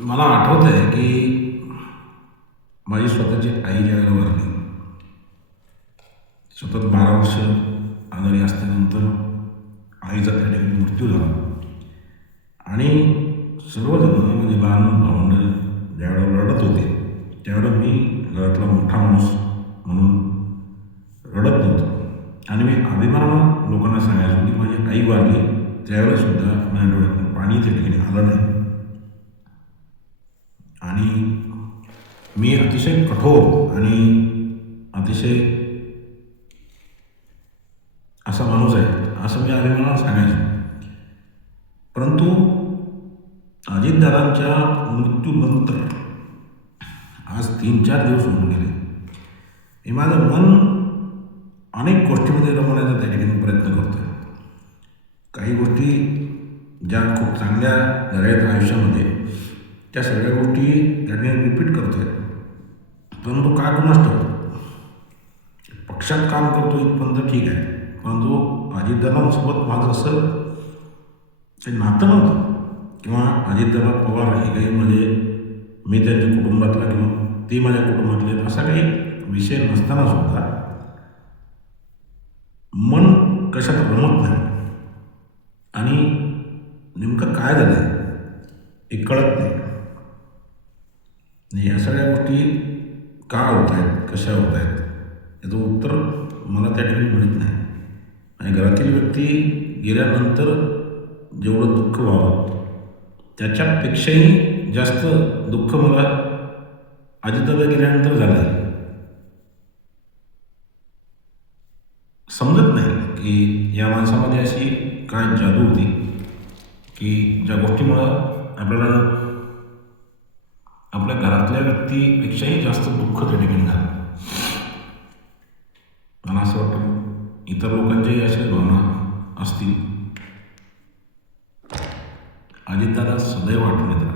मला आठवत आहे की माझी स्वतःची आई ज्यावेळेला वारली, सतत 12 वर्ष आजारी असल्यानंतर आईचा त्या ठिकाणी मृत्यू झाला. आणि सर्वजण म्हणजे लहान भावंड ज्यावेळेला रडत होते, त्यावेळेला मी घरातला मोठा माणूस म्हणून रडत नव्हतो. आणि मी अभिमानानं लोकांना सांगायचो की माझी आई वारली, त्यावेळेसुद्धा माझ्या डोळ्यातून पाणी त्या ठिकाणी आलं नाही. आणि मी अतिशय कठोर आणि अतिशय असा माणूस आहे असं मी अभिमानानं सांगायचो. परंतु अजितदादांच्या मृत्यूनंतर आज 3-4 दिवस होऊन गेले. हे माझं मन अनेक गोष्टीमध्ये रमवण्याचा त्या ठिकाणी प्रयत्न करतो आहे. काही गोष्टी ज्या खूप चांगल्या झाल्या आहेत आयुष्यामध्ये, त्या सगळ्या गोष्टी त्या ठिकाणी रिपीट करतो आहे. परंतु का कुणास ठाऊक पक्षात काम करतो इथपर्यंत ठीक आहे, परंतु अजितदादांसोबत माझं असं काही नातं नव्हतं किंवा अजितदादा पवार हे काही म्हणजे मी त्यांच्या कुटुंबातला किंवा ते माझ्या कुटुंबातले असा काही विषय नसताना सुद्धा मन कशात रमत नाही. आणि नेमकं काय झालं आहे हे कळत नाही. आणि ह्या सगळ्या गोष्टी का होत आहेत, कशा होत आहेत, याचं उत्तर मला त्या ठिकाणी मिळत नाही. आणि घरातील व्यक्ती गेल्यानंतर जेवढं दुःख व्हावं त्याच्यापेक्षाही जास्त दुःख मला अजितदादा गेल्यानंतर झालं आहे. समजत नाही की या माणसामध्ये अशी काय जादू होती की ज्या गोष्टीमुळं आपल्याला आपल्या घरातल्या व्यक्तीपेक्षाही जास्त दुःख त्या ठिकाणी झालं. मला असं वाटतं इतर लोकांच्याही अशा भावना असतील. अजितदादा सदैव आठवणीत